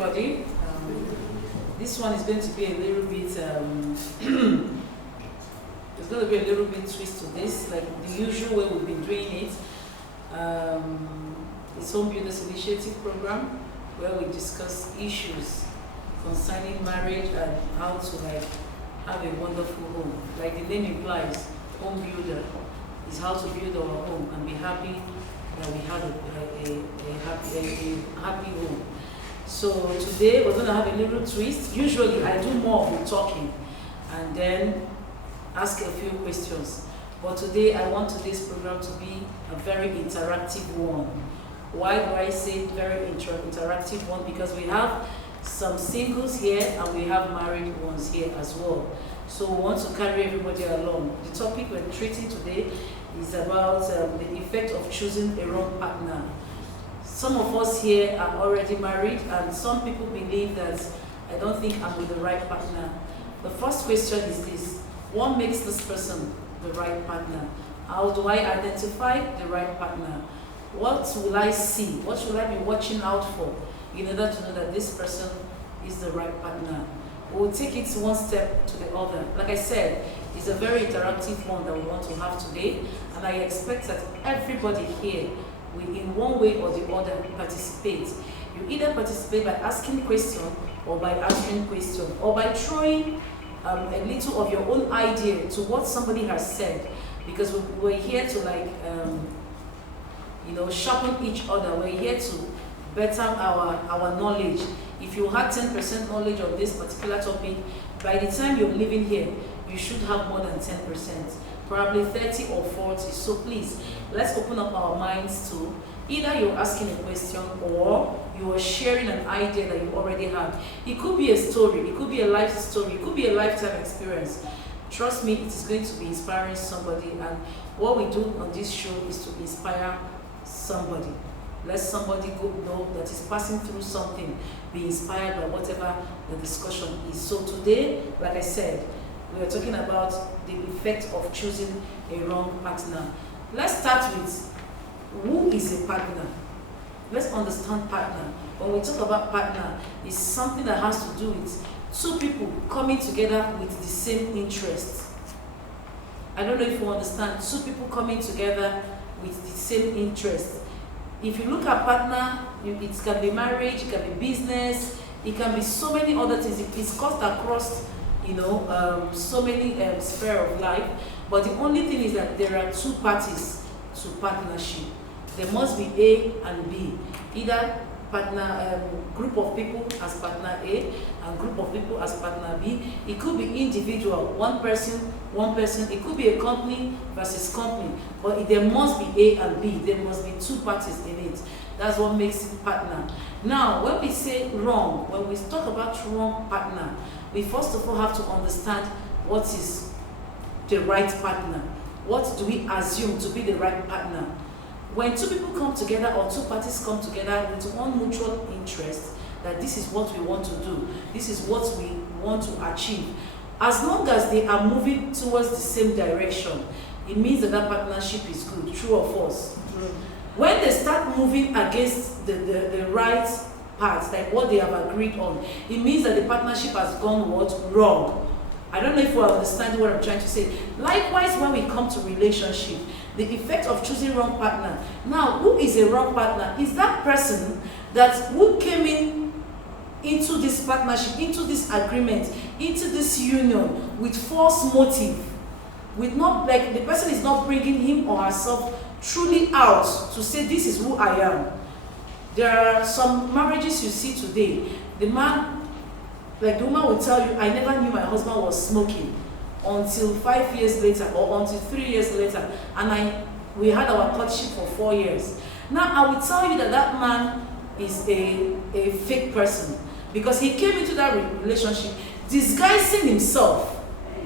everybody. This one is going to be a little bit, it's going to be a little bit twist to this, like the usual way we've been doing it. It's Home Builders Initiative program, where we discuss issues concerning marriage and how to have a wonderful home. Like the name implies, home builder is how to build our home and be happy that we have a happy home. So today we're going to have a little twist. Usually I do more of the talking and then ask a few questions. But today I want today's program to be a very interactive one. Why do I say very interactive one? Because we have some singles here and we have married ones here as well. So we want to carry everybody along. The topic we're treating today is about the effect of choosing a wrong partner. Some of us here are already married and some people believe that I don't think I'm with the right partner. The first question is this: what makes this person the right partner? How do I identify the right partner? What will I see? What should I be watching out for in order to know that this person is the right partner? We'll take it one step to the other. Like I said, it's a very interactive one that we want to have today, and I expect that everybody here will, in one way or the other, participate. You either participate by asking questions or by answering questions, or by throwing a little of your own idea to what somebody has said, because we're here to sharpen each other. We're here to better our knowledge. If you had 10% knowledge of this particular topic, by the time you're living here, you should have more than 10%, probably 30 or 40. So please, let's open up our minds to either you're asking a question or you are sharing an idea that you already have. It could be a story, it could be a life story, it could be a lifetime experience. Trust me, it is going to be inspiring somebody, and what we do on this show is to inspire somebody. Let somebody go know that is passing through something, be inspired by whatever the discussion is. So today, like I said, we are talking about the effect of choosing a wrong partner. Let's start with who is a partner. Let's understand partner. When we talk about partner, it's something that has to do with two people coming together with the same interest. I don't know if you understand. Two people coming together with the same interest. If you look at partner, it can be marriage, it can be business, it can be so many other things. It's cut across, so many spheres of life. But the only thing is that there are two parties to partnership. There must be A and B. Either partner, group of people as partner A and group of people as partner B. It could be individual, one person. It could be a company versus company. But there must be A and B. There must be two parties in it. That's what makes it partner. Now, when we say wrong, when we talk about wrong partner, we first of all have to understand what is the right partner. What do we assume to be the right partner? When two people come together or two parties come together with one mutual interest, that this is what we want to do, this is what we want to achieve, as long as they are moving towards the same direction, it means that partnership is good. True or false? When they start moving against the right path, like what they have agreed on, it means that the partnership has gone wrong. I don't know if you understand what I'm trying to say. Likewise, when we come to relationship, the effect of choosing wrong partner. Now, who is a wrong partner? Is that person who came into this partnership, into this agreement, into this union with false motive, with not like the person is not bringing him or herself truly out to say this is who I am. There are some marriages you see today. The man, like the woman will tell you, I never knew my husband was smoking until 5 years later or until 3 years later, and we had our courtship for 4 years. Now I will tell you that man is a fake person, because he came into that relationship disguising himself.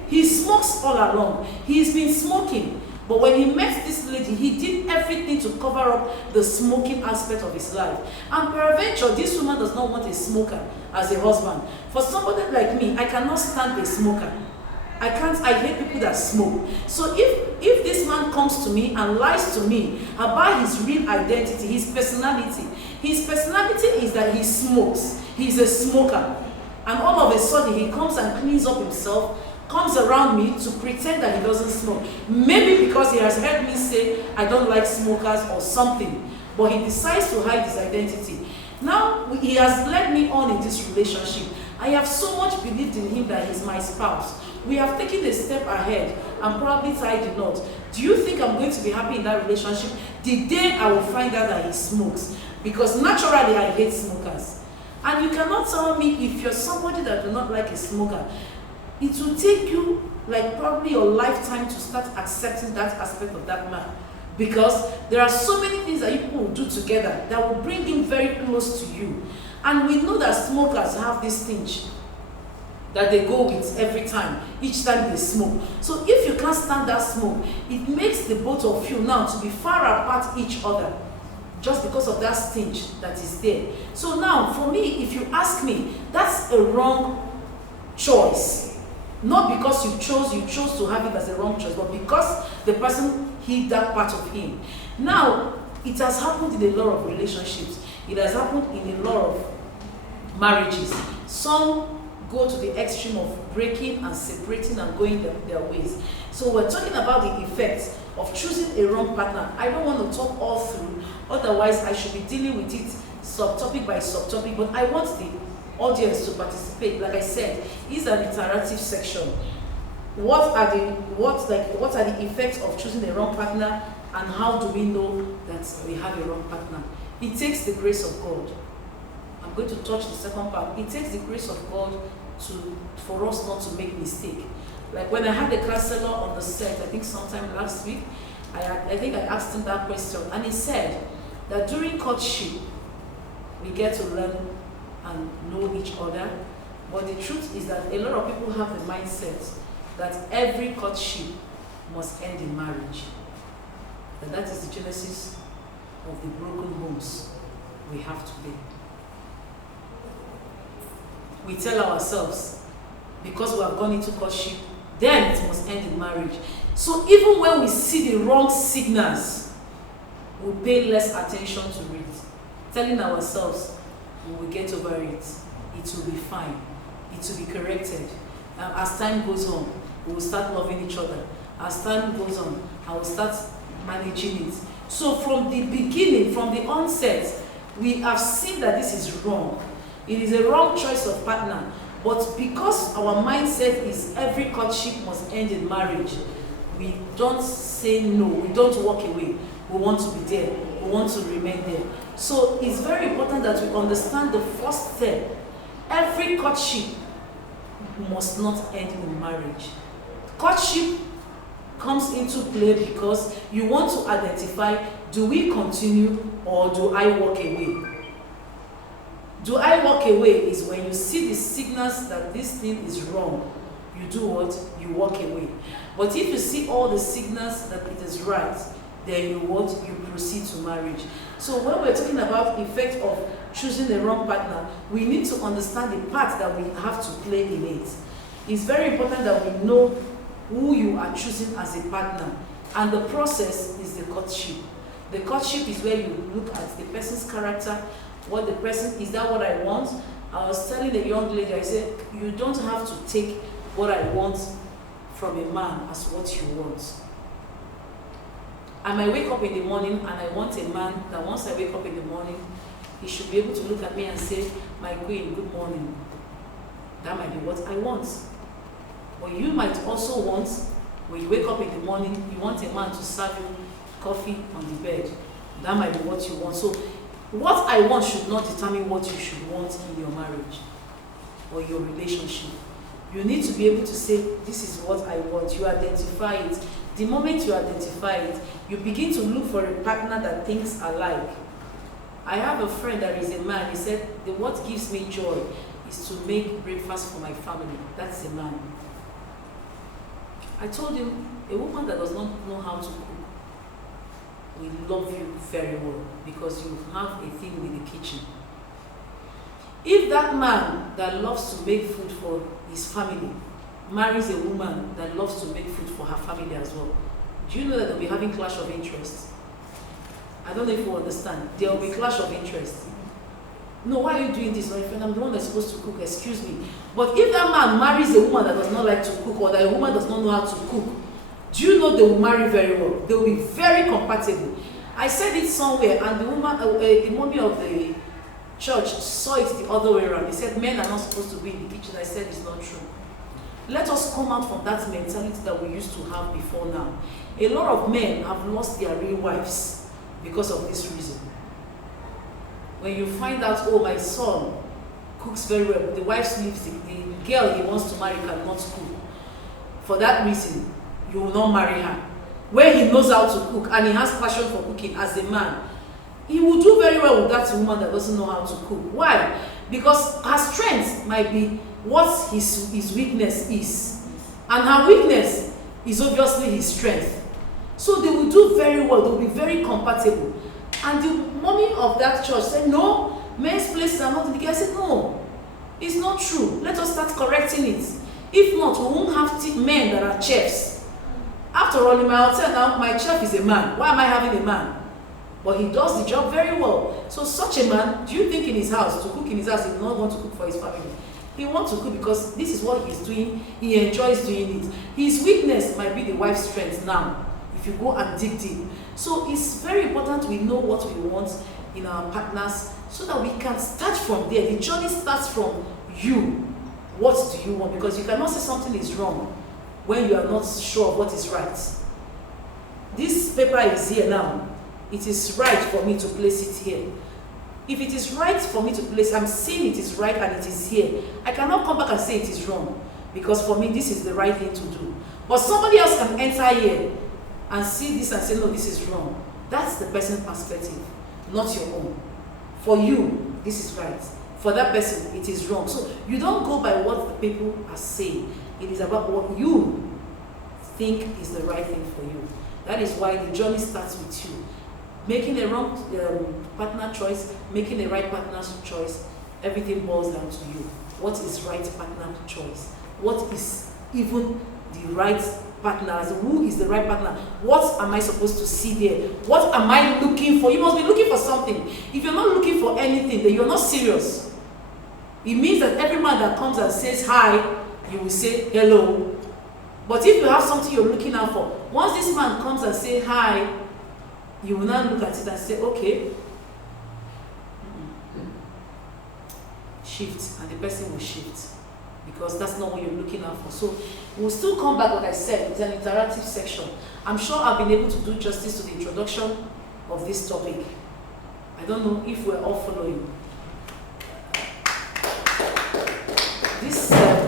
He smokes all along. He's been smoking, but when he met this lady, he did everything to cover up the smoking aspect of his life. And peradventure, this woman does not want a smoker as a husband. For somebody like me, I cannot stand a smoker. I hate people that smoke. So if this man comes to me and lies to me about his real identity, his personality is that he smokes. He's a smoker. And all of a sudden he comes and cleans up himself, comes around me to pretend that he doesn't smoke. Maybe because he has heard me say I don't like smokers or something, but he decides to hide his identity. Now he has led me on in this relationship. I have so much believed in him that he's my spouse. We have taken a step ahead and probably tied the knot. Do you think I'm going to be happy in that relationship the day I will find out that he smokes? Because naturally I hate smokers. And you cannot tell me if you're somebody that do not like a smoker, it will take you like probably your lifetime to start accepting that aspect of that man. Because there are so many things that people will do together that will bring him very close to you. And we know that smokers have this thing that they go with every time, each time they smoke. So if you can't stand that smoke, it makes the both of you now to be far apart each other, just because of that stench that is there. So now, for me, if you ask me, that's a wrong choice. Not because you chose to have it as a wrong choice, but because the person hid that part of him. Now, it has happened in a lot of relationships. It has happened in a lot of marriages. Some go to the extreme of breaking and separating and going their ways. So we're talking about the effects of choosing a wrong partner. I don't want to talk all through, otherwise I should be dealing with it subtopic by subtopic, but I want the audience to participate. Like I said, it's an interactive section. What are the effects of choosing a wrong partner, and how do we know that we have a wrong partner? It takes the grace of God. I'm going to touch the second part. It takes the grace of God for us not to make mistake. Like when I had the counselor on the set, I think sometime last week, I think I asked him that question, and he said that during courtship, we get to learn and know each other. But the truth is that a lot of people have the mindset that every courtship must end in marriage. And that is the genesis of the broken homes we have today. We tell ourselves, because we have gone into courtship, then it must end in marriage. So even when we see the wrong signals, we pay less attention to it, telling ourselves, we will get over it, it will be fine, it will be corrected. As time goes on, we will start loving each other. As time goes on, I will start managing it. So from the beginning, from the onset, we have seen that this is wrong. It is a wrong choice of partner. But because our mindset is every courtship must end in marriage, we don't say no, we don't walk away. We want to be there, we want to remain there. So it's very important that we understand the first step. Every courtship must not end in marriage. Courtship comes into play because you want to identify, do we continue or do I walk away? Do I walk away is when you see the signals that this thing is wrong, you do what? You walk away. But if you see all the signals that it is right, then you what? You proceed to marriage. So when we're talking about effect of choosing the wrong partner, we need to understand the part that we have to play in it. It's very important that we know who you are choosing as a partner. And the process is the courtship. The courtship is where you look at the person's character, what the person, is that what I want? I was telling the young lady, I said, you don't have to take what I want from a man as what you want. I might wake up in the morning and I want a man that once I wake up in the morning, he should be able to look at me and say, my queen, good morning. That might be what I want. But you might also want, when you wake up in the morning, you want a man to serve you coffee on the bed. That might be what you want. So what I want should not determine what you should want in your marriage or your relationship. You need to be able to say, this is what I want. You identify it. The moment you identify it, you begin to look for a partner that thinks alike. I have a friend that is a man. He said, what gives me joy is to make breakfast for my family. That's a man. I told him, a woman that does not know how to cook will love you very well because you have a thing with the kitchen. If that man that loves to make food for his family marries a woman that loves to make food for her family as well, do you know that they'll be having clash of interest? I don't know if you understand. There will be clash of interest. No, why are you doing this? My friend, I'm the one that's supposed to cook, excuse me. But if that man marries a woman that does not like to cook, or that a woman does not know how to cook, do you know they will marry very well? They will be very compatible. I said it somewhere, and the woman, the mommy of the church saw it the other way around. They said men are not supposed to be in the kitchen. I said it's not true. Let us come out from that mentality that we used to have before now. A lot of men have lost their real wives because of this reason. When you find out, oh, my son cooks very well, the wife leaves, the girl he wants to marry cannot cook. For that reason, you will not marry her. When he knows how to cook and he has passion for cooking as a man, he will do very well with that woman that doesn't know how to cook. Why? Because her strength might be what his weakness is. And her weakness is obviously his strength. So they will do very well, they will be very compatible. And the mommy of that church said, no, men's places are not in the kitchen. I said, no, it's not true. Let us start correcting it. If not, we won't have men that are chefs. After all, in my hotel now, my chef is a man. Why am I having a man? But he does the job very well. So such a man, do you think in his house, to cook in his house, he will not want to cook for his family? He wants to cook because this is what he's doing. He enjoys doing it. His weakness might be the wife's strength now, if you go and dig deep. So it's very important we know what we want in our partners so that we can start from there. The journey starts from you. What do you want? Because you cannot say something is wrong when you are not sure of what is right. This paper is here now. It is right for me to place it here. If it is right for me to place, I'm saying it is right and it is here. I cannot come back and say it is wrong, because for me this is the right thing to do. But somebody else can enter here and see this and say, no, this is wrong. That's the person's perspective, not your own. For you, this is right. For that person, it is wrong. So you don't go by what the people are saying. It is about what you think is the right thing for you. That is why the journey starts with you. Making a wrong partner choice, making the right partner's choice, everything boils down to you. What is right partner choice? What is even the right partner? Who is the right partner? What am I supposed to see there? What am I looking for? You must be looking for something. If you're not looking for anything, then you're not serious. It means that every man that comes and says hi, you will say hello. But if you have something you're looking out for, once this man comes and says hi, you will now look at it and say, okay, shift, and the person will shift, because that's not what you're looking out for. So we'll still come back, like I said, it's an interactive section. I'm sure I've been able to do justice to the introduction of this topic. I don't know if we're all following.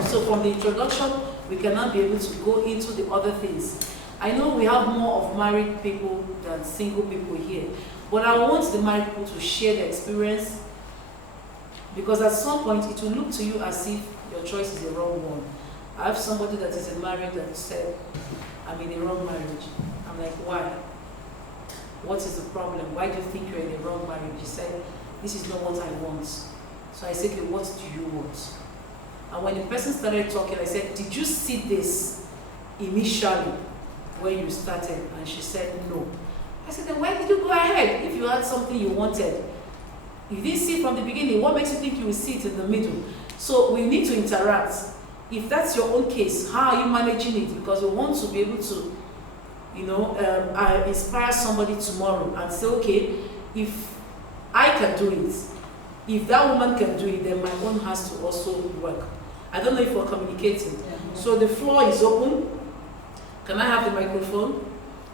So from the introduction, we can now be able to go into the other things. I know we have more of married people than single people here, but I want the married people to share their experience, because at some point it will look to you as if your choice is the wrong one. I have somebody that is married that said, I'm in a wrong marriage. I'm like, why? What is the problem? Why do you think you're in a wrong marriage? He said, this is not what I want. So I said, okay, what do you want? And when the person started talking, I said, did you see this initially when you started? And she said, no. I said, then why did you go ahead if you had something you wanted? You didn't see it from the beginning. What makes you think you will see it in the middle? So we need to interact. If that's your own case, how are you managing it? Because we want to be able to, inspire somebody tomorrow and say, okay, if I can do it, if that woman can do it, then my own has to also work. I don't know if we're communicating. Yeah. So the floor is open. Can I have the microphone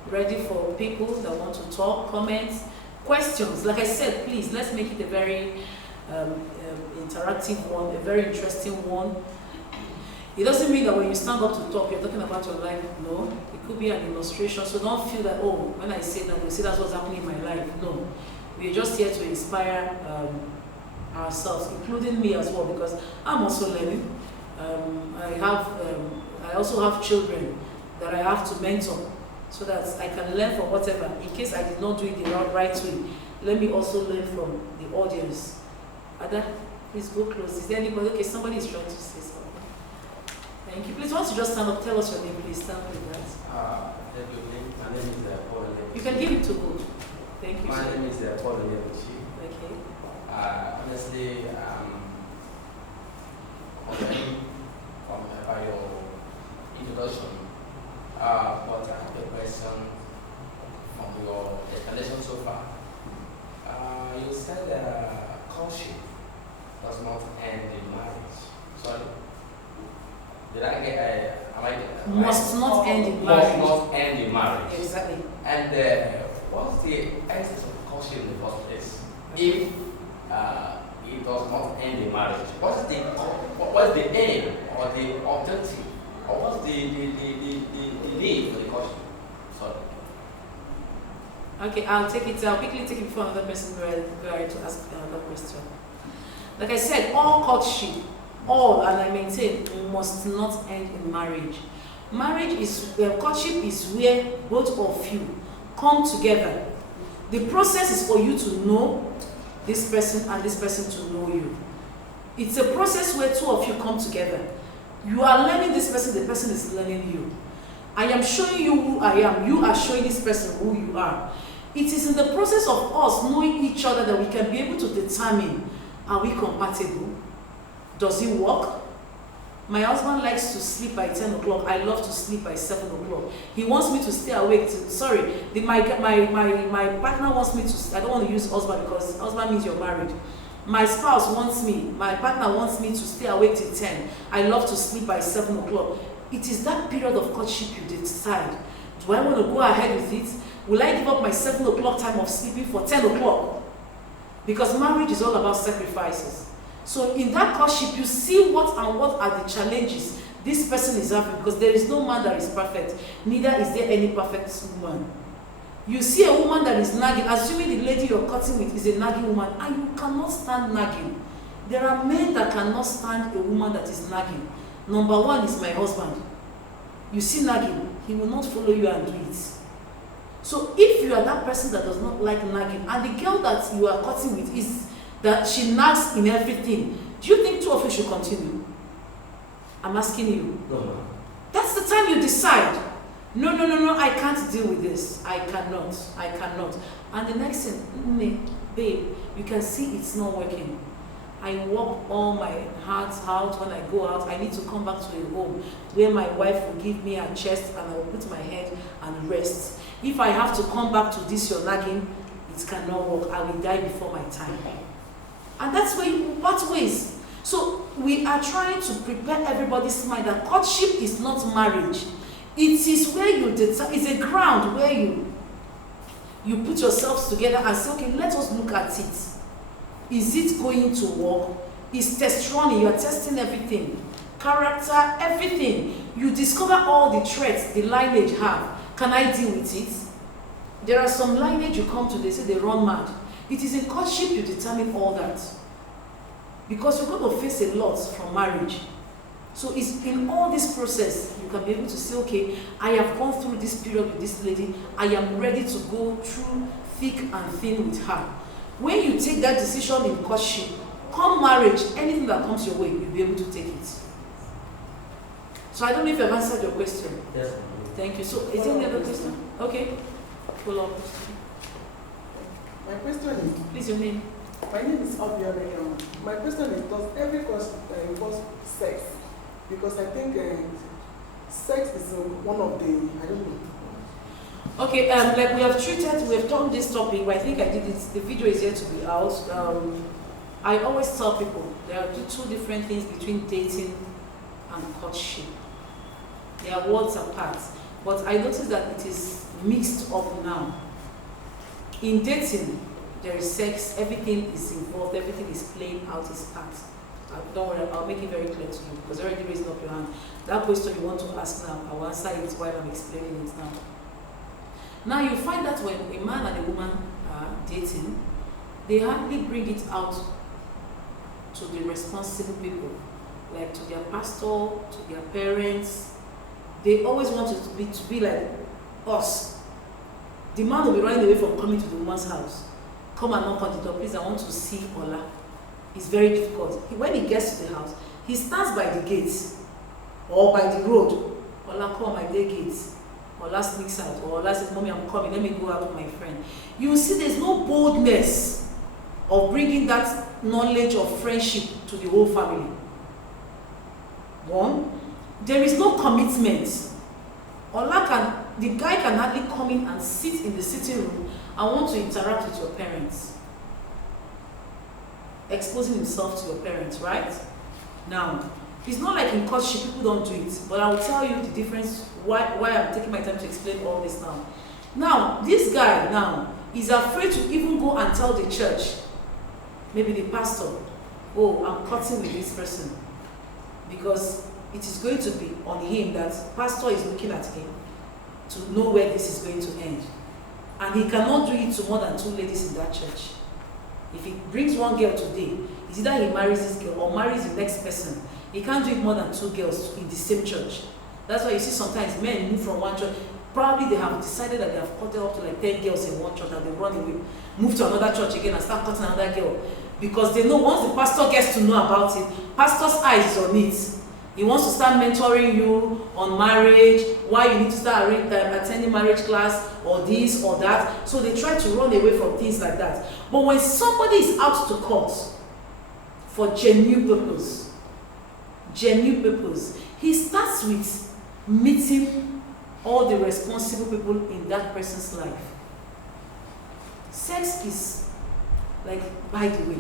ready for people that want to talk, comments, questions? Like I said, please, let's make it a very interactive one, a very interesting one. It doesn't mean that when you stand up to talk, you're talking about your life. No, it could be an illustration. So don't feel that, oh, when I say that, you see that's what's happening in my life. No, we're just here to inspire ourselves, including me as well, because I'm also learning. I also have children that I have to mentor, so that I can learn from whatever. In case I did not do it the right way, let me also learn from the audience. Ada, please go close. Is there anybody? Okay, somebody is trying to say something. Thank you. Please, once you just stand up, tell us your name, please. Stand with that. Thank you. My name is Paul. You can give it to good. Thank you. My name is Paul. Okay. Honestly, by your introduction, but I have a question from your explanation so far. You said courtship does not end in marriage. Sorry. Did I get? Must not end in marriage. Must not end in marriage. Exactly. And what's the essence of courtship in the first place? If it does not end in marriage, what's the aim or the objective, or what's the need for the courtship? Sorry. Okay, I'll quickly take it before another person go ahead to ask another question. Like I said, all courtship, and I maintain, must not end in marriage. Courtship is where both of you come together. The process is for you to know this person and this person to know you. It's a process where two of you come together. You are learning this person, the person is learning you. I am showing you who I am, you are showing this person who you are. It is in the process of us knowing each other that we can be able to determine, are we compatible? Does it work? My husband likes to sleep by 10 o'clock. I love to sleep by 7 o'clock. He wants me to stay awake. My partner wants me to, I don't want to use husband because husband means you're married. My spouse wants me, my partner wants me to stay awake till 10. I love to sleep by 7 o'clock. It is that period of courtship you decide. Do I want to go ahead with it? Will I give up my 7 o'clock time of sleeping for 10 o'clock? Because marriage is all about sacrifices. So in that courtship, you see what are the challenges this person is having, because there is no man that is perfect. Neither is there any perfect woman. You see a woman that is nagging, assuming the lady you're cutting with is a nagging woman, and you cannot stand nagging. There are men that cannot stand a woman that is nagging. Number one is my husband. You see nagging, he will not follow you and do it. So if you are that person that does not like nagging, and the girl that you are cutting with is that she nags in everything, do you think two of you should continue? I'm asking you. No. That's the time you decide. No, I can't deal with this. I cannot. And the next thing, babe, you can see it's not working. I work all my heart out. When I go out, I need to come back to a home where my wife will give me a chest and I will put my head and rest. If I have to come back to this your nagging, it cannot work. I will die before my time. And that's where you part ways. So we are trying to prepare everybody's mind that courtship is not marriage. It is where it's a ground where you put yourselves together and say, okay, let us look at it. Is it going to work? Is test running? You are testing everything. Character, everything. You discover all the traits the lineage have. Can I deal with it? There are some lineage you come to, they say they run mad. It is in courtship you determine all that. Because you're going to face a lot from marriage. So it's in all this process, you can be able to say, okay, I have gone through this period with this lady. I am ready to go through thick and thin with her. When you take that decision in courtship, come marriage, anything that comes your way, you'll be able to take it. So I don't know if I've answered your question. Yes. Thank you. So is there any other question? Okay. Follow up question. My question is, please, your name. My name is HomebuildersTv. My question is, does every course involve sex? Because I think sex is one of the, I don't know. Okay, like we have done this topic, but I think I did it, the video is yet to be out. I always tell people there are two different things between dating and courtship. They are worlds apart, but I noticed that it is mixed up now. In dating, there is sex, everything is involved, everything is playing out its part. Don't worry, I'll make it very clear to you because I already raised up your hand. That question you want to ask now, I will answer it while I'm explaining it now. Now you find that when a man and a woman are dating, they hardly bring it out to the responsible people, like to their pastor, to their parents. They always want it to be like us. The man will be running away from coming to the woman's house. Come and knock on the door, please, I want to see Ola. It's very difficult. When he gets to the house, he stands by the gate. or by the road, Ola call my day gate, Ola sneaks out, or Ola says, Mommy, I'm coming, let me go out with my friend. You will see there's no boldness of bringing that knowledge of friendship to the whole family. One, there is no commitment. The guy can hardly come in and sit in the sitting room and want to interact with your parents. Exposing himself to your parents, right? Now, it's not like in courtship, people don't do it, but I will tell you the difference, why I'm taking my time to explain all this now. Now, this guy now is afraid to even go and tell the church, maybe the pastor, oh, I'm cutting with this person, because it is going to be on him that pastor is looking at him to know where this is going to end. And he cannot do it to more than 2 ladies in that church. If he brings one girl today, it's either he marries this girl or marries the next person. He can't do it more than 2 girls in the same church. That's why you see sometimes men move from one church. Probably they have decided that they have cutted up to like 10 girls in one church and they run away, move to another church again and start cutting another girl. Because they know once the pastor gets to know about it, pastor's eyes is on it. He wants to start mentoring you on marriage, why you need to start attending marriage class, or this or that. So they try to run away from things like that. But when somebody is out to court for genuine purpose, he starts with meeting all the responsible people in that person's life. Sex is like, by the way,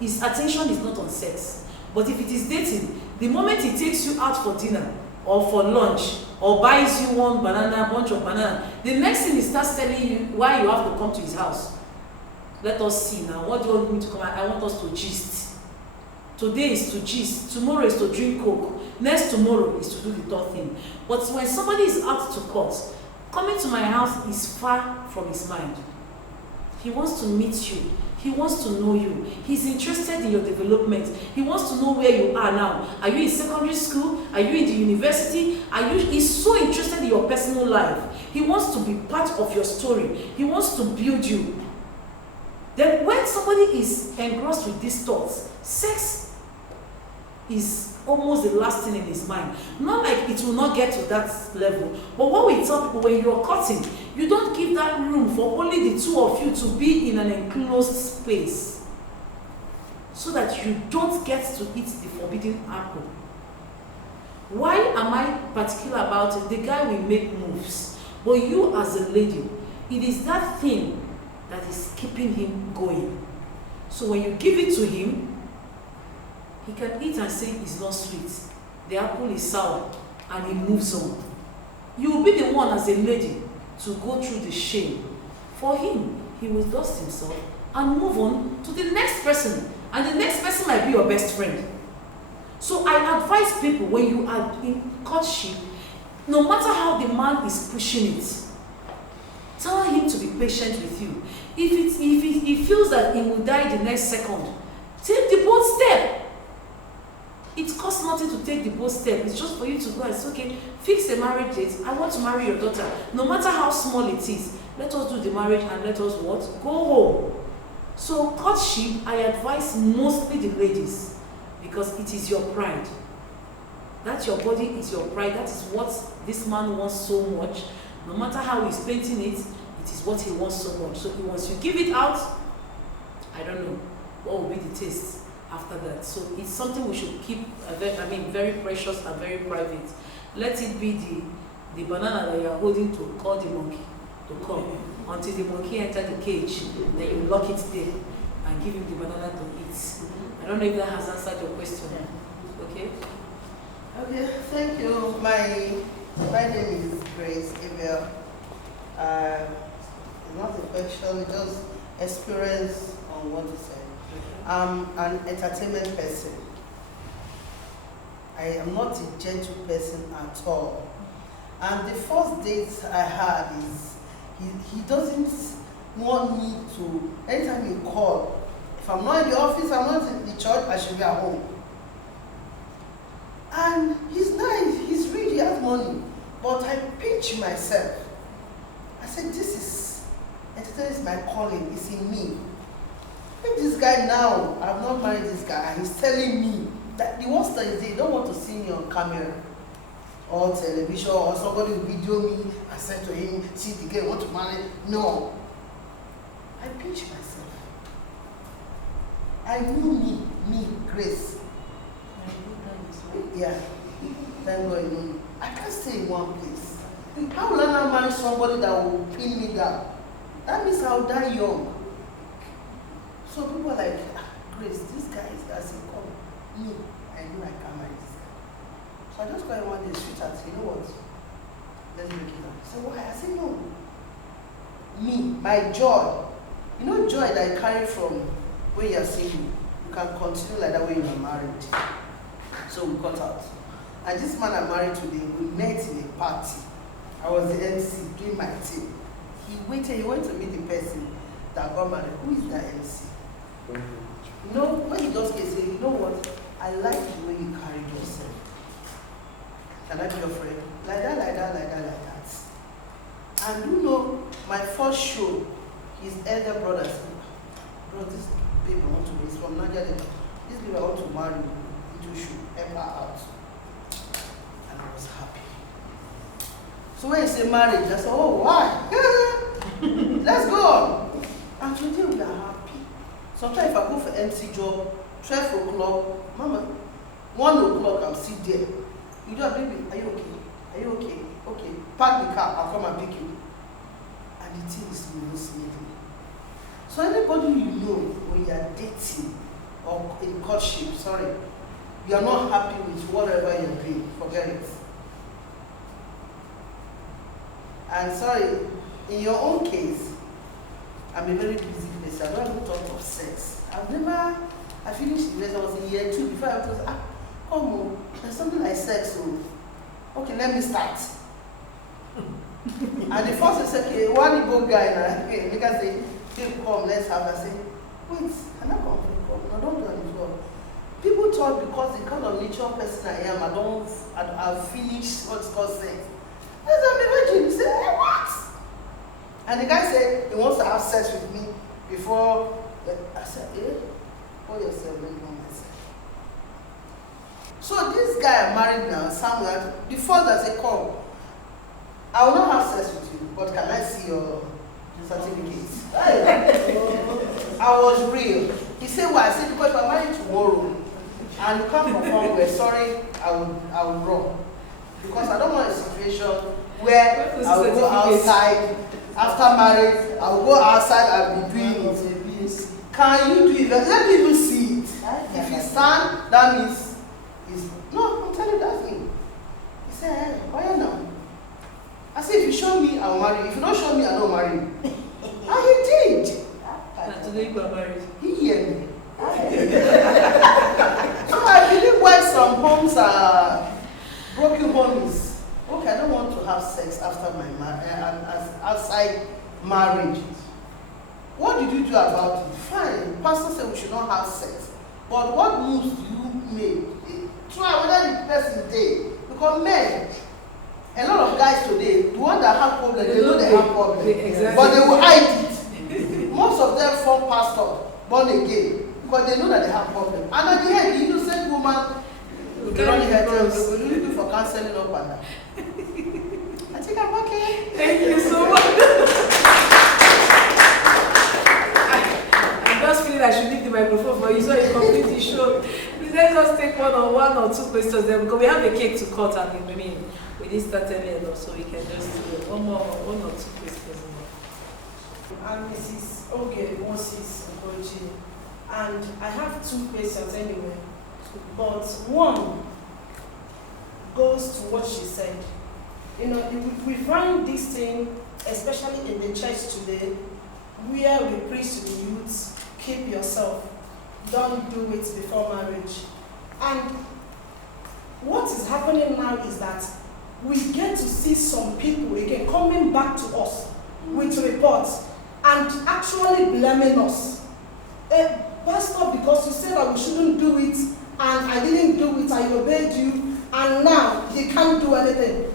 his attention is not on sex. But if it is dating, the moment he takes you out for dinner or for lunch or buys you one bunch of banana, the next thing he starts telling you why you have to come to his house. Let us see now. What do you want me to come? I want us to gist. Today is to gist. Tomorrow is to drink Coke. Next tomorrow is to do the third thing. But when somebody is out to court, coming to my house is far from his mind. He wants to meet you. He wants to know you. He's interested in your development. He wants to know where you are now. Are you in secondary school? Are you in the university? He's so interested in your personal life. He wants to be part of your story. He wants to build you. Then when somebody is engrossed with these thoughts, sex is almost the last thing in his mind. Not like it will not get to that level. But what we tell people, when you're cutting, you don't give that room for only the 2 of you to be in an enclosed space, so that you don't get to eat the forbidden apple. Why am I particular about it? The guy will make moves, but you as a lady, it is that thing that is keeping him going. So when you give it to him, he can eat and say it's not sweet. The apple is sour, and he moves on. You will be the one as a lady to go through the shame. For him, he will dust himself and move on to the next person. And the next person might be your best friend. So I advise people, when you are in courtship, no matter how the man is pushing it, tell him to be patient with you. If he feels that he will die the next second, take the bold step. It costs nothing to take the bold step. It's just for you to go and say, okay, fix a marriage date. I want to marry your daughter. No matter how small it is, let us do the marriage and let us what? Go home. So courtship, I advise mostly the ladies, because it is your pride. That your body is your pride. That is what this man wants so much. No matter how he's painting it, it is what he wants so much. So once you give it out, I don't know what will be the taste after that. So it's something we should keep very precious and very private. Let it be the banana that you are holding to call the monkey to come. Until the monkey enters the cage, then you lock it there and give him the banana to eat. I don't know if that has answered your question. Okay? Okay, thank you. My name is Grace Abel. It's not a question, it's just experience on what to say. I'm an entertainment person. I am not a gentle person at all. And the first date I had is, he doesn't want me to, anytime he call, if I'm not in the office, I'm not in the church, I should be at home. And he's nice, he's rich, he has money. But I pinch myself. I said, entertainment is my calling, it's in me. If this guy now, I've not married this guy, and he's telling me the worst thing is they don't want to see me on camera or television or somebody will video me and say to him, see the girl want to marry. No. I pinch myself. I knew me, Grace. Yeah. Thank God you know me. I can't stay in one place. How will I not marry somebody that will pin me down? That means I'll die young. So people are like, Grace, this guy is as he come. Me, I know I can't marry this guy. So I just go and one day shoot at, you know what? Let's break it down. So why? I said no. Me, my joy. You know joy that I carry from when you're single. You can continue like that when you're married. So we got out. And this man I married today, we met in a party. I was the MC doing my thing. He went to meet the person that got married. Who is that MC? You know, when he just say, you know what? I like the way you carried yourself. Can I be your friend? Like that. And you know, my first show, his elder brother said, bro, this baby I want to raise from Nigeria. This baby I want to marry into show, help her out. And I was happy. So when he said marriage, I said, oh, why? Let's go. And today we are happy. Sometimes if I go for MC job, 12 o'clock, mama, 1 o'clock, I'm still there. You do, baby, are you okay? Are you okay? Okay. Park the car, I'll come and pick you. And the thing is moving smoothly. So anybody you know when you are dating or in courtship, you are not happy with whatever you're doing, forget it. And sorry, in your own case, I'm a very busy person. I don't even talk of sex. I finished the rest, I was in year 2 before I was come on, there's something like sex, so okay, let me start. And the first is okay, one Igbo guy now, okay, make us say, hey, come, let's have a say, wait, I'm not going to come, no, don't do it as well. People thought because the kind of nature person I am, I've finished what's called sex. I said, I'm a virgin. He said, hey, what? And the guy said he wants to have sex with me before. I said, eh? Call yourself, let me know myself. So this guy I'm married now, Samuel, the first I said, come, I will not have sex with you, but can I see your certificates? I was real. He said, why? I said, because if I'm married tomorrow and you can't perform, we're sorry, I will run. Because I don't want a situation where I will go outside after marriage, I will go outside and be doing it. Can you do it? Let people see it. If you stand, that means no, I'm telling you that thing. He said, hey, why now? I said, if you show me, I'll marry you. If you don't show me, I don't marry you. And he did. And today you are married. He heard me. So I believe why some homes are broken homes. Okay, I don't want to have sex after my outside marriage. What did you do about it? Fine, pastor said we should not have sex. But what moves do you make? Try whether the person did. Because men, a lot of guys today, the one that have problems, they know they have problems. Exactly. But they will hide it. Most of them form pastors, born again, because they know that they have problems. And at the end, the innocent woman will be running her tails. They will looking for counseling up and down. I think I'm okay. Thank you so much. I'm just feeling I should leave the microphone for you so you complete the show. Please let's just take one or two questions then, because we have a cake to cut and we didn't start early enough, so we can just do one or two questions more. I'm Mrs. Oge Moses Ogoji, and I have 2 questions anyway, but one goes to what she said. You know, we find this thing, especially in the church today, where we preach to the youths, keep yourself, don't do it before marriage. And what is happening now is that we get to see some people again coming back to us with reports and actually blaming us. Pastor, because you said that we shouldn't do it, and I didn't do it, I obeyed you, and now he can't do anything.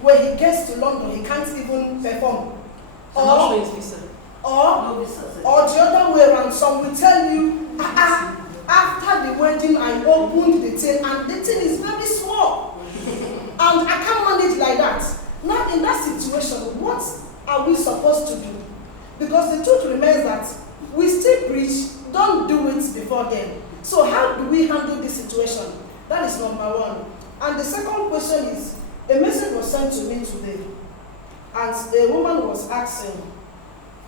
When he gets to London, he can't even perform. Or the other way around, some will tell you, after the wedding, I opened the thing and the thing is very small. And I can't manage like that. Now in that situation, what are we supposed to do? Because the truth remains that we still preach, don't do it before then. So how do we handle this situation? That is number one. And the second question is, a message was sent to me today. And a woman was asking,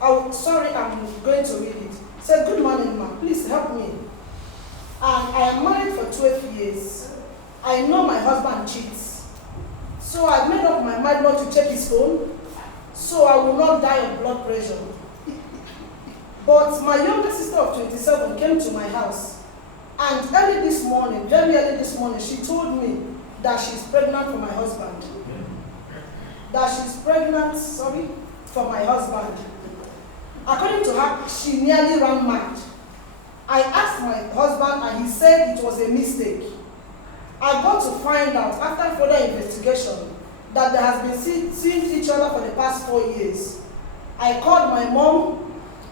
I'm going to read it. Said, good morning, ma, please help me. And I am married for 12 years. I know my husband cheats. So I made up my mind not to check his phone, so I will not die of blood pressure. But my younger sister of 27 came to my house. And very early this morning, she told me that she's pregnant for my husband. That she's pregnant, for my husband. According to her, she nearly ran mad. I asked my husband and he said it was a mistake. I got to find out after further investigation that they have been seeing each other for the past 4 years. I called my mom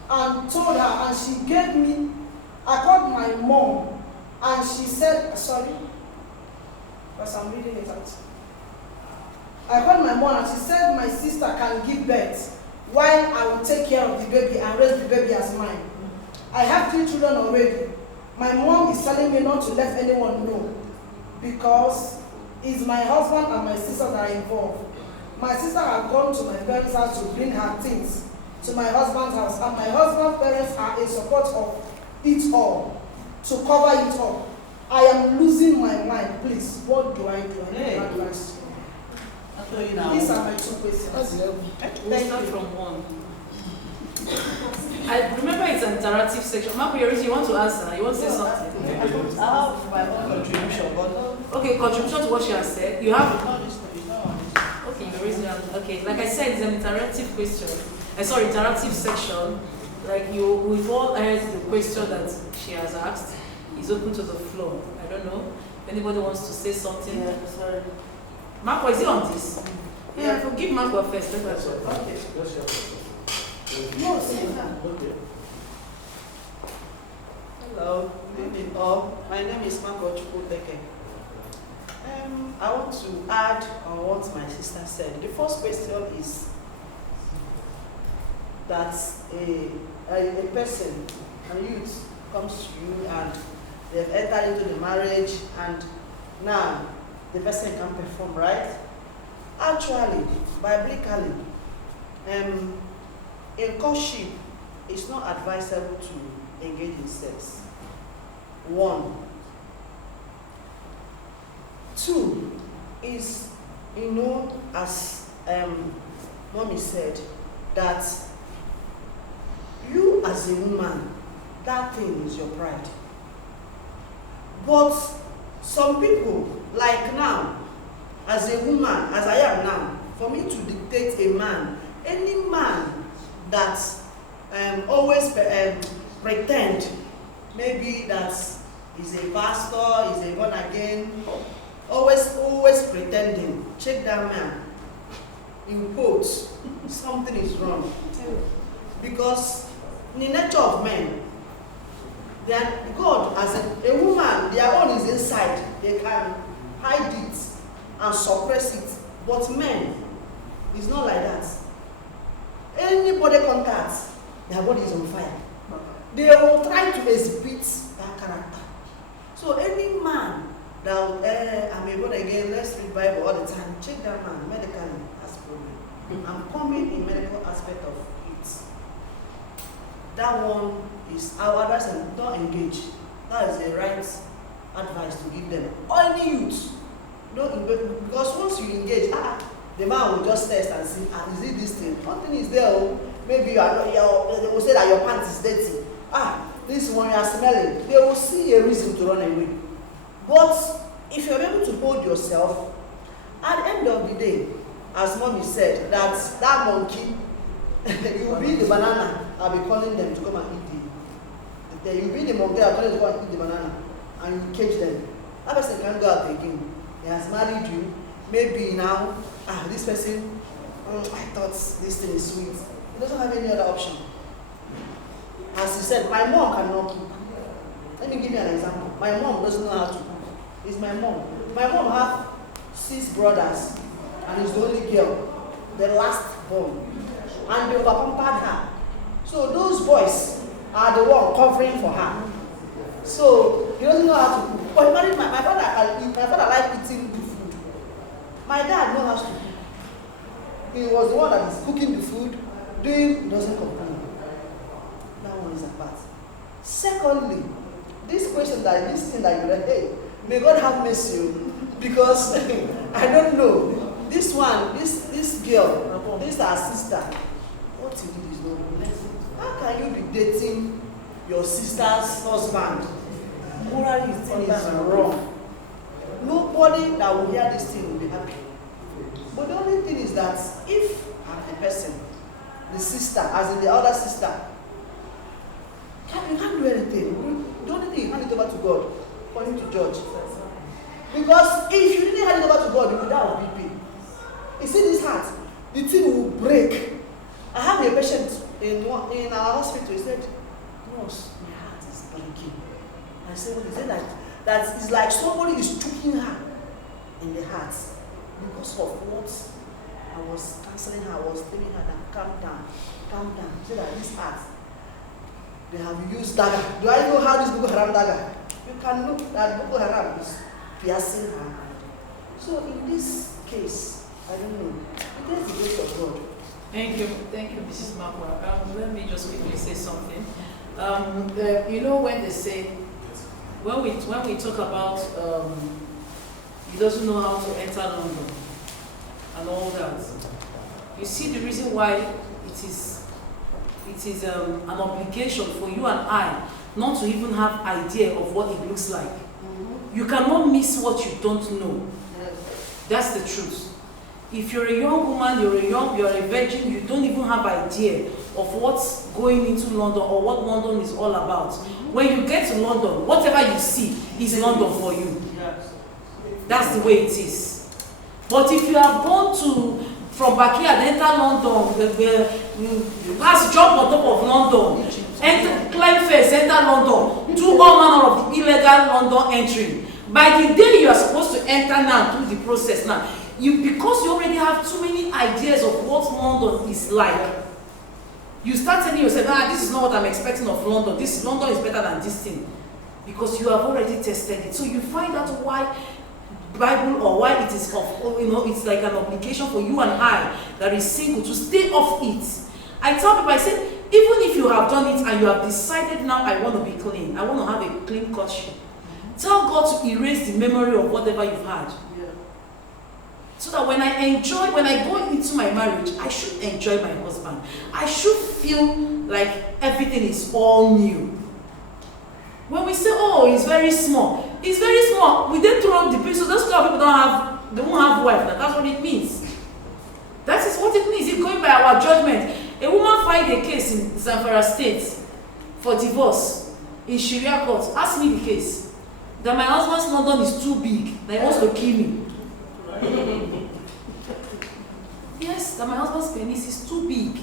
and told her, and she gave me, I called my mom and she said, because I'm reading it out. I called my mom and she said my sister can give birth while I will take care of the baby and raise the baby as mine. I have 3 children already. My mom is telling me not to let anyone know because it's my husband and my sister that are involved. My sister had gone to my parents' house to bring her things to my husband's house, and my husband's parents are in support of it all, to cover it up. I am losing my mind. Please, what do I do? I need advice. These are my 2 questions. Let's start from one. I remember it's an interactive section. Marco, you want to answer? You want to say something? I have my own contribution, but okay, contribution to what she has said. You have. no, it's not. Okay, you raise your hand. Okay, like I said, it's an interactive question. Interactive section. Like we've all heard the question that she has asked. It's open to the floor. I don't know if anybody wants to say something. Yeah, sorry. Marco, is he on this? Yeah, forgive Marco first. That's all. Okay. No, say that. Hello, good evening all. My name is Marco Chukuteke. I want to add on what my sister said. The first question is that a person, a youth, comes to you and they've entered into the marriage and now the person can perform, right? Actually, biblically, in courtship, it's not advisable to engage in sex. 1. 2 is, as mommy said, that you as a woman, that thing is your pride. But some people, like now, as a woman, as I am now, for me to dictate a man, any man that always pretend, maybe that is a pastor, is a born again, always pretending, check that man. In quotes, something is wrong. Because in the nature of men, God, as a woman, their own is inside. They can hide it and suppress it. But men, it's not like that. Anybody contact, their body is on fire. They will try to exhibit that character. So any man that will, I'm a born again, let's read Bible all the time, check that man medically has problem. I'm coming in medical aspect of it. That one is our advice, and don't engage. That is the right advice to give them. Or any youth. Don't engage, because once you engage, the man will just test and see, is it this thing? Nothing is there. Maybe you are not, they will say that your pants is dirty. This one you are smelling. They will see a reason to run away. But if you're able to hold yourself, at the end of the day, as mommy said, that monkey, you will be the banana. I'll be calling them to come and eat it. You will be the monkey. I'll tell them to go and eat the banana, and you cage them. That person can't go out again. He has married you. Maybe now, this person, I thought this thing is sweet. He doesn't have any other option. As he said, my mom cannot cook. Let me give you an example. My mom doesn't know how to cook. is my mom. My mom have 6 brothers and is the only girl, the last born. And they overpampered her. So those boys are the one covering for her. So he doesn't know how to cook. But he married my father. My father liked eating good food. My dad knows how to cook. He was the one that is cooking the food, doing, doesn't complain. That one is apart. Secondly, this question this thing that you read, hey, may God have mercy, because I don't know. This one, this girl, this is our sister. What you did is not good. How can you be dating your sister's husband? Morally, this thing is wrong. Nobody that will hear this thing will be happy. But the only thing is that if the person, the sister, as in the other sister, you can't do anything. The only thing, you hand it over to God for him to judge. Because if you didn't hand it over to God, you would die of BP. You see this heart, the thing will break. I have a patient in our hospital. He said, "Nurse, my heart is breaking." I said, "What is it?" That it's like somebody is choking her in the heart because of what I was counseling her. I was telling her that calm down. She said that this heart, they have used dagger. Do I know how this Boko Haram dagger? You can look that Boko Haram is piercing her. So in this case, I don't know. It is the grace of God. Thank you, Mrs. Makwa. Let me just quickly say something. You know when they say, when we talk about he doesn't know how to enter London and all that, you see the reason why it is an obligation for you and I not to even have idea of what it looks like. You cannot miss what you don't know. That's the truth. If you're a young woman, you're a virgin, you don't even have idea of what's going into London or what London is all about. When you get to London, whatever you see is London for you. That's the way it is. But if you have gone from backyard, enter London, pass jump on top of London, climb first, enter London, do all manner of the illegal London entry. By the day you are supposed to enter now, do the process now, because you already have too many ideas of what London is like, you start telling yourself, this is not what I'm expecting of London. London is better than this thing. Because you have already tested it. So you find out why Bible or why it is it's like an obligation for you and I that is single to stay off it. I tell people, I say, even if you have done it and you have decided now I want to be clean, I want to have a clean courtship, tell God to erase the memory of whatever you've had. So that when I go into my marriage, I should enjoy my husband. I should feel like everything is all new. When we say, oh, it's very small, it's very small. We then throw up the people. So those kind of people they won't have wife. That's what it means. That is what it means. It's going by our judgment. A woman filed a case in Zamfara State for divorce in Sharia court. Ask me the case. That my husband's London is too big. That he wants to kill me. Yes, that my husband's penis is too big.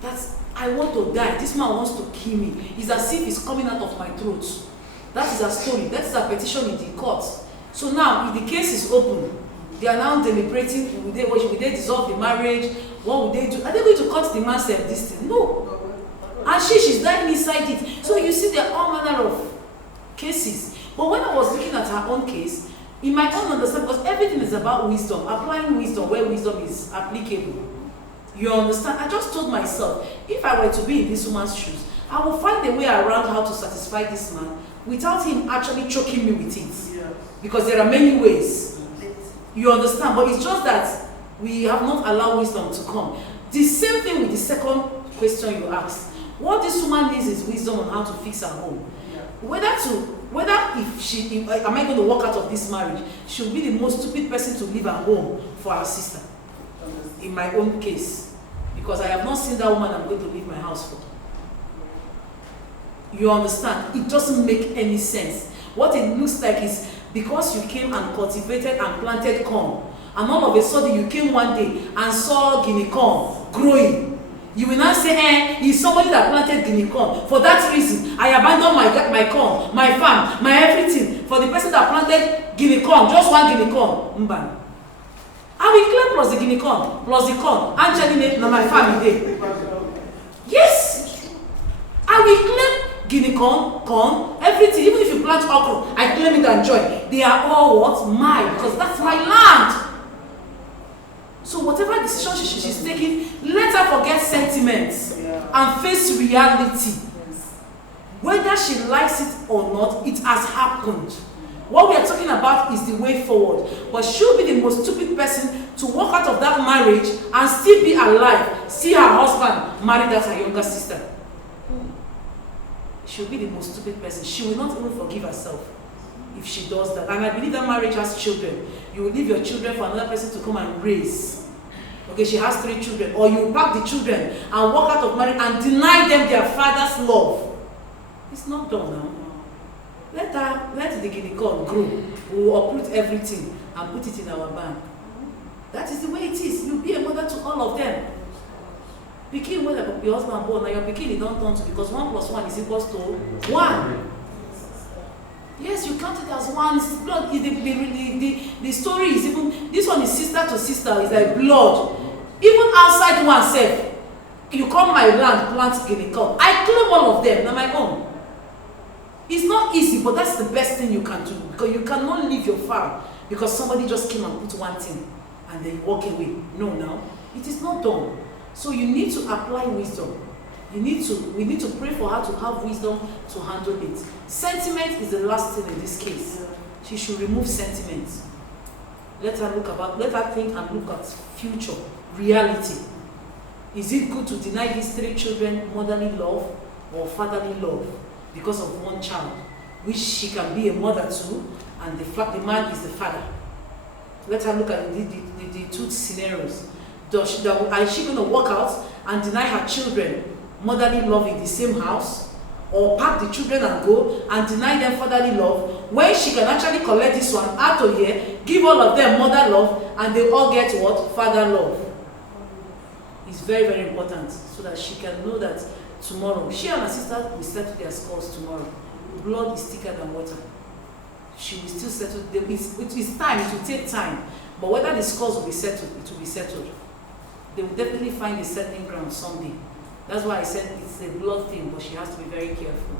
That's I want to die. This man wants to kill me. It's as if it's coming out of my throat. That is a story. That is a petition in the court. So now, if the case is open, they are now deliberating. Will they dissolve the marriage? What would they do? Are they going to cut the man's this thing? No. And she's dying inside it. So you see, there are all manner of cases. But when I was looking at her own case, in my own understanding, because everything is about wisdom, applying wisdom where wisdom is applicable. You understand? I just told myself, if I were to be in this woman's shoes, I will find a way around how to satisfy this man without him actually choking me with it. Yeah. Because there are many ways. You understand? But it's just that we have not allowed wisdom to come. The same thing with the second question you asked. What this woman needs is wisdom on how to fix her home. Yeah. Whether am I going to walk out of this marriage, she'll be the most stupid person to leave her home for her sister. In my own case. Because I have not seen that woman I'm going to leave my house for. You understand? It doesn't make any sense. What it looks like is because you came and cultivated and planted corn, and all of a sudden you came one day and saw guinea corn growing. You will not say, he's somebody that planted guinea corn. For that reason, I abandoned my corn, my farm, my everything for the person that planted guinea corn, just one guinea corn, mban. I will claim plus the guinea corn, plus the corn, and telling na my family. Yes, I will claim guinea corn, everything. Even if you plant okra, I claim it and joy. They are all what? Mine, because that's my land. So whatever decision she's taking, let her forget sentiments and face reality. Whether she likes it or not, it has happened. What we are talking about is the way forward. But she'll be the most stupid person to walk out of that marriage and still be alive. See her husband married as her younger sister. She'll be the most stupid person. She will not even forgive herself if she does that. And I believe that marriage has children. You will leave your children for another person to come and raise. Okay, she has 3 children. Or you pack the children and walk out of marriage and deny them their father's love. It's not done now. Let the guinea corn grow. We will uproot everything and put it in our bank. That is the way it is. You'll be a mother to all of them. Pikin when your husband born, now your pikin don't turn to, because 1 plus 1 is equals to 1. Yes, you count it as one. It's blood. The story is even, this one is sister to sister. It's like blood. Even outside oneself, you come my land, plant guinea corn. I claim all of them. They're my own. It's not easy, but that's the best thing you can do, because you cannot leave your farm because somebody just came and put one thing and then walk away. No, now it is not done. So you need to apply wisdom. We need to pray for her to have wisdom to handle it. Sentiment is the last thing in this case. She should remove sentiment. Let her think and look at future, reality. Is it good to deny these 3 children motherly love or fatherly love because of one child, which she can be a mother to, and the man is the father? Let her look at the 2 scenarios. Is she going to walk out and deny her children motherly love in the same house, or pack the children and go and deny them fatherly love, when she can actually collect this one out of here, give all of them mother love, and they all get what? Father love. It's very, very important, so that she can know that tomorrow, she and her sister will settle their scores tomorrow. Blood is thicker than water. She will still settle them. It's time, it will take time. But whether the scores will be settled, it will be settled. They will definitely find a settling ground someday. That's why I said it's a blood thing, but she has to be very careful.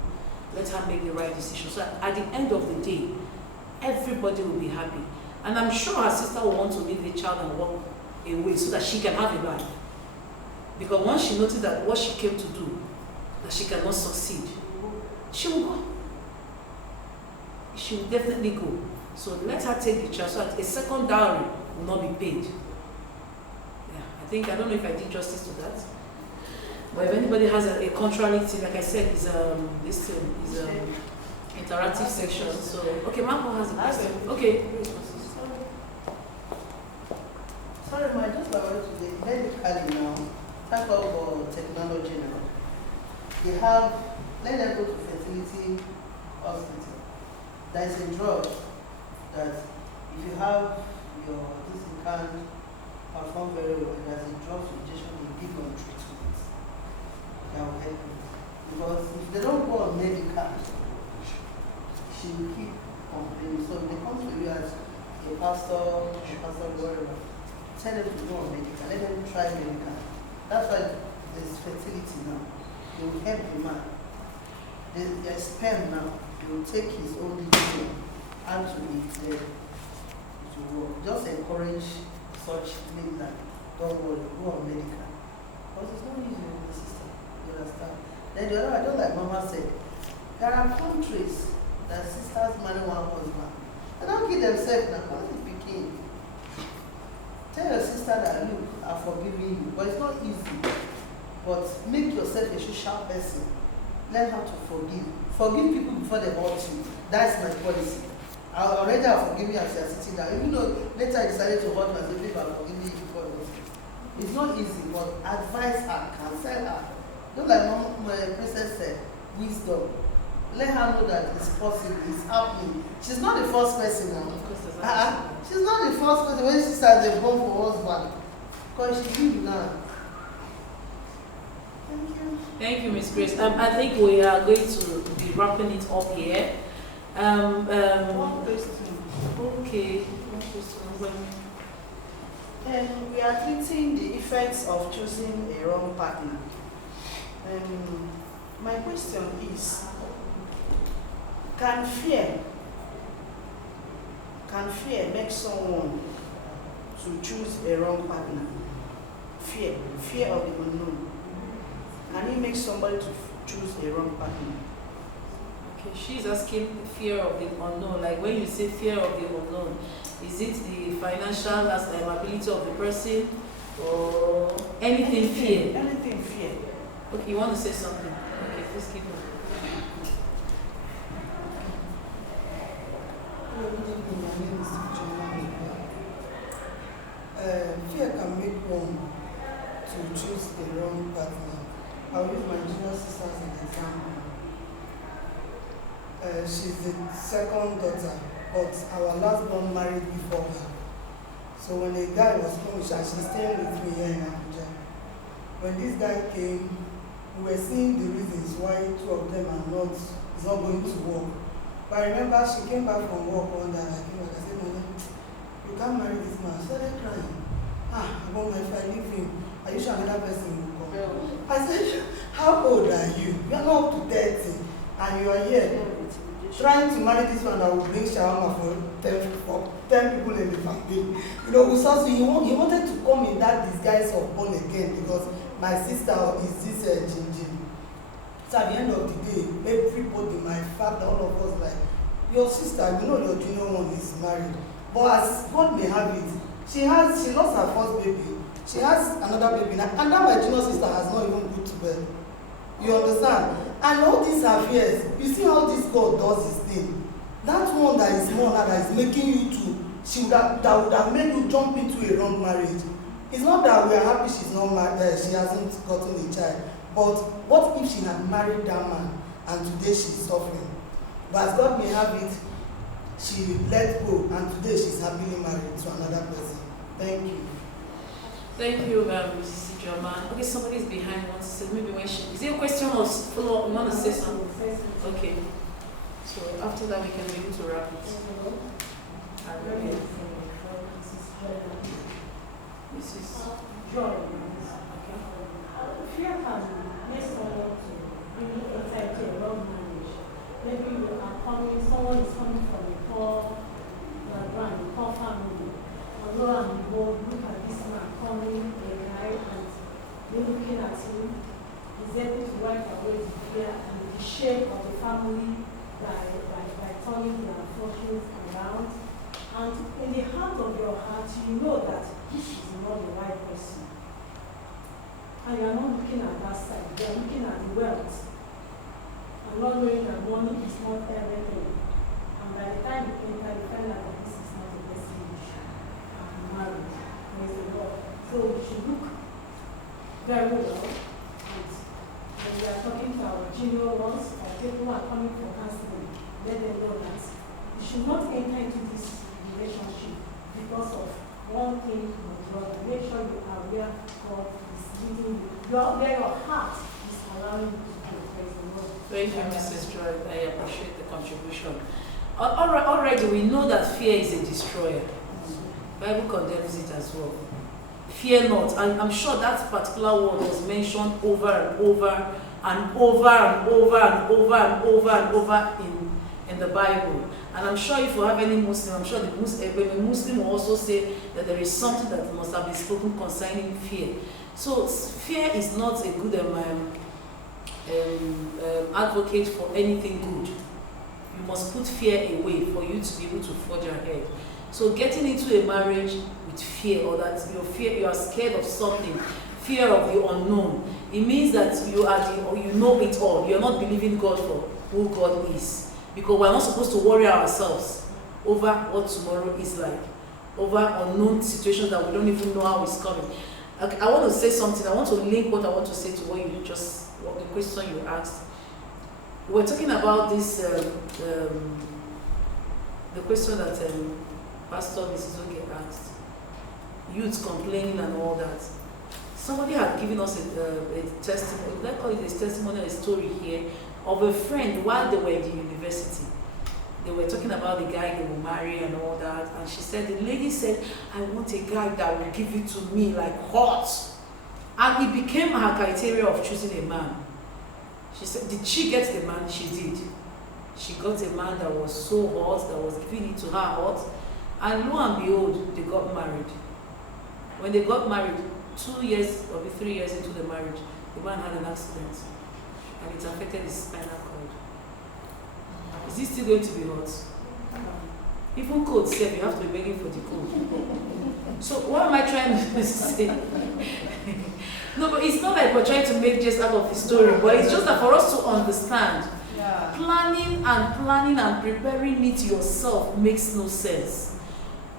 Let her make the right decision. So at the end of the day, everybody will be happy. And I'm sure her sister will want to leave the child and walk away so that she can have a life. Because once she noticed that what she came to do, that she cannot succeed, she will go. She will definitely go. So let her take the child so that a second dowry will not be paid. I don't know if I did justice to that. But if anybody has a contrary thing, like I said, is this thing is interactive section. So okay, Marco has a question. Okay. Sorry, I just wanted to say medically now, talk about technology now. They have, let them go to fertility hospital. There is a drug that if you have this can't perform very well, there's a drug injection they give on treatment that will help you. Because if they don't go on medical, she will keep complaining. So if they come to you as a pastor, whatever, tell them to go on medical, let them try medical. That's why there's fertility now. They will help the man. There's sperm now. He will take his own DNA and to be there to work. Just encourage such things that don't worry, go on medical. Because it's not easy in the system. You understand? Then the other, I don't like Mama said, there are countries that sisters marry one husband. They don't kill themselves now, because it's begin. Tell your sister that, look, I'm forgiving you. But it's not easy. But make yourself a social person. Learn how to forgive. Forgive people before they hurt you. That's my policy. I already have forgiven you as you are sitting down. Even though later I decided to hurt myself, if I'm forgiving you before it. It's not easy, but advise her, counsel her. Just like my princess said, wisdom. Let her know that it's possible, it's happening. She's not the first person now. She's not the first person when she starts the home for husband. Because she did now. Thank you. Thank you, Miss Grace. I think we are going to be wrapping it up here. One question. Okay. We are treating the effects of choosing a wrong partner. My question is, can fear make someone to choose a wrong partner? Fear of the unknown. Can it make somebody to choose a wrong partner? Okay, she's asking fear of the unknown. Like when you say fear of the unknown, is it the financial ability of the person or anything fear? Anything fear. Okay, you want to say something? Okay, please keep on. My name is fear can make one to choose the wrong partner. I'll use my junior sister as an example. She's the second daughter, but our last born married before her. So when the guy was coming, she's staying with me here in Abuja. When this guy came, we were seeing the reasons why two of them are not going to work. But I remember she came back from work one day and I came back, I said, Mother, you can't marry this man. She started crying. About my if I leave him, are you sure another person will come? No. I said, how old are you? You are not up to 30 and you are here trying to marry this man that will bring shawarma for 10 people in the family. You know, he wanted to come in that disguise of born again because my sister is this Jinjin. So at the end of the day, everybody, my father, all of us like, your sister, you know your junior one is married. But as God may have it, she lost her first baby. She has another baby now. And now my junior sister has not even put to bed. You understand? And all these affairs, you see how this God does his thing. That one that is more now that is making you to, that would have made you jump into a wrong marriage. It's not that we are happy she's not married, she hasn't gotten a child. But what if she had married that man and today she's suffering? But as God may have it, she let go and today she's happily married to another person. Thank you. Thank you, Mrs. Joma. Okay, somebody's behind wants to say, maybe when she, is there a question or follow up? You want to say something? Okay. So after that, we can be able to wrap it. Mrs. Joy. Fear can make someone to really enter into a wrong marriage. Maybe someone is coming from a poor background, a poor family. Although I'm bold, look at this man coming, a guy, and they're looking at him. He's able to wipe away the fear and the shame of the family by turning their fortunes around. And in the heart of your heart, you know that this is not the right person. And you are not looking at that side, you are looking at the wealth. And not knowing that money is not everything. And by the time you enter, you find out that this is not the best solution. And marriage. Praise the Lord. So we should look very well. And when we are talking to our junior ones, or people who are coming for counseling, let them know that you should not enter into this relationship because of one thing or the other. Make sure you are where God is leading you. Where your heart is allowing you to go. Praise the Lord. Thank you, Mrs. Joy. I appreciate the contribution. Already we know that fear is a destroyer. The Bible condemns it as well. Fear not. And I'm sure that particular word was mentioned over and over and over and over and over and over and over in the Bible. And I'm sure if you have any Muslim, I'm sure the Muslim will also say that there is something that must have been spoken concerning fear. So fear is not a good advocate for anything good. You must put fear away for you to be able to forge ahead. So getting into a marriage with fear, or that you are scared of something, fear of the unknown, it means that you know it all. You are not believing God for who God is. Because we're not supposed to worry ourselves over what tomorrow is like, over unknown situations that we don't even know how it's coming. I want to say something. I want to link what I want to say to what the question you asked. We're talking about this, the question that Pastor Mrs. Oge asked, youths complaining and all that. Somebody had given us a testimony, let's call it a testimony, a story here, of a friend while they were in the university. they were talking about the guy they will marry and all that, and she said, the lady said, I want a guy that will give it to me like hot. And it became her criteria of choosing a man. She said, did she get the man? She did. She got a man that was so hot, that was giving it to her hot. And lo and behold, they got married. When they got married, 2 years or 3 years into the marriage, the man had an accident. And it affected his spinal cord. Is he still going to be hot? Even cold, sir, you have to be begging for the cold. So what am I trying to say? No, but it's not like we're trying to make just out of the story, but it's just that for us to understand, planning and preparing it yourself makes no sense.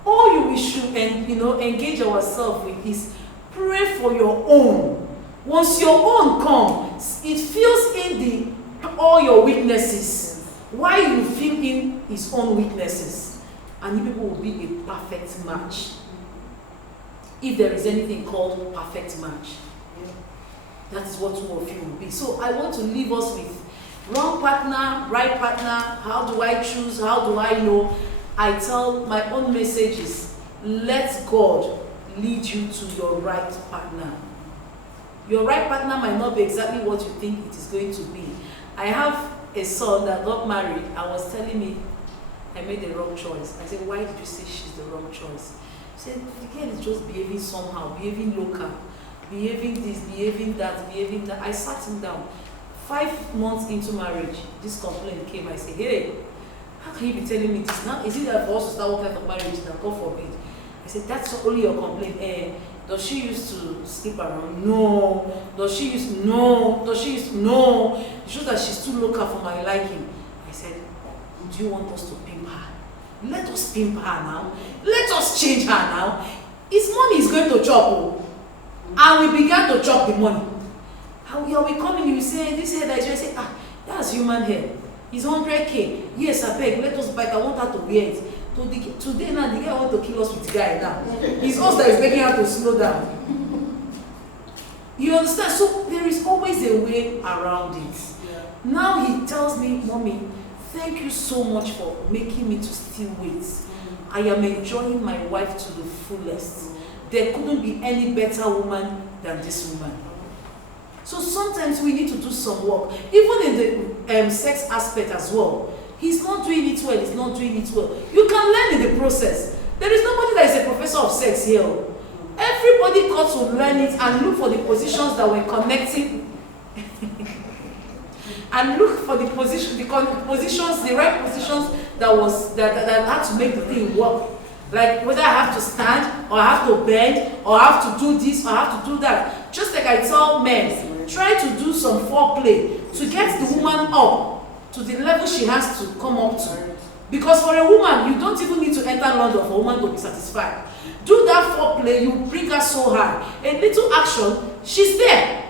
All we should engage ourselves with is pray for your own. Once your own comes, it fills in all your weaknesses. Why you fill in his own weaknesses, and you people will be a perfect match. If there is anything called perfect match, that is what two of you will be. So I want to leave us with wrong partner, right partner. How do I choose? How do I know? I tell my own message is, let God lead you to your right partner. Your right partner might not be exactly what you think it is going to be. I have a son that got married. I was telling me I made the wrong choice. I said, why did you say she's the wrong choice? He said, the girl is just behaving somehow, behaving local, behaving this, behaving that, behaving that. I sat him down. 5 months into marriage, this complaint came. I said, hey, how can you be telling me this now? Is it that for us to start working out of marriage that God forbid? I said, that's only your complaint. Does she used to sleep around? No. Does she used? No. Does she used? No. It shows that she's too local for my liking. I said, do you want us to pimp her? Let us pimp her now. Let us change her now. His money is going to chop. And we began to chop the money. How we coming? You say, this hair that is, I say, that's human hair. It's 100K. Yes, I beg, let us buy it. I want her to wear it. Today now, the guy want to kill us with the guy now. It's us that is making her to slow down. You understand? So there is always a way around it. Yeah. Now he tells me, Mommy, thank you so much for making me to still wait. I am enjoying my wife to the fullest. There couldn't be any better woman than this woman. So sometimes we need to do some work, even in the sex aspect as well. He's not doing it well, he's not doing it well. You can learn in the process. There is nobody that is a professor of sex here. Everybody got to learn it and look for the positions that were connecting. And look for the positions, the right positions that had to make the thing work. Like whether I have to stand, or I have to bend, or I have to do this, or I have to do that. Just like I tell men, try to do some foreplay to get the woman up to the level she has to come up to. Because for a woman, you don't even need to enter London for a woman to be satisfied. Do that foreplay, you bring her so high. A little action, she's there.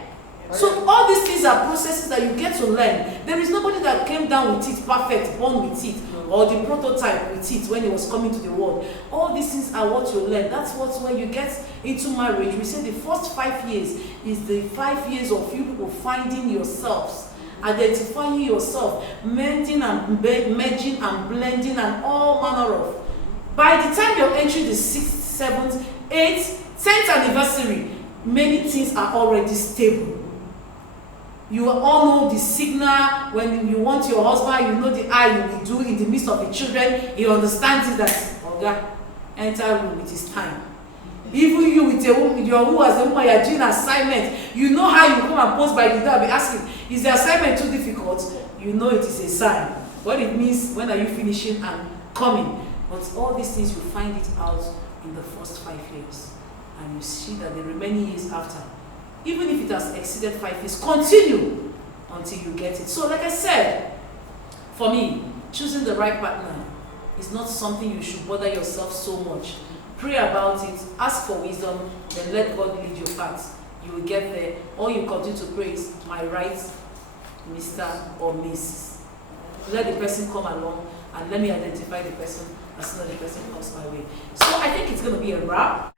So all these things are processes that you get to learn. There is nobody that came down with it perfect, born with it, or the prototype with it when he was coming to the world. All these things are what you learn. That's what when you get into marriage, we say the first 5 years is the 5 years of you people finding yourselves, identifying yourself, merging and blending and all manner of. By the time you're entering the 6th, 7th, 8th, 10th anniversary, many things are already stable. You all know the signal when you want your husband, you know the eye you will do in the midst of the children. He understands it that, okay, enter room, it is time. Even you with a woman, who as a woman, you're doing assignment, you know how you come and post by the door and be asking, is the assignment too difficult? You know it is a sign. What it means, when are you finishing and coming? But all these things, you find it out in the first 5 years. And you see that the remaining years after, even if it has exceeded 5 years, continue until you get it. So like I said, for me, choosing the right partner is not something you should bother yourself so much. Pray about it, ask for wisdom, then let God lead your path. You will get there. All you continue to pray is, my right, Mr. or Miss. Let the person come along and let me identify the person as soon as the person comes my way. So I think it's going to be a wrap.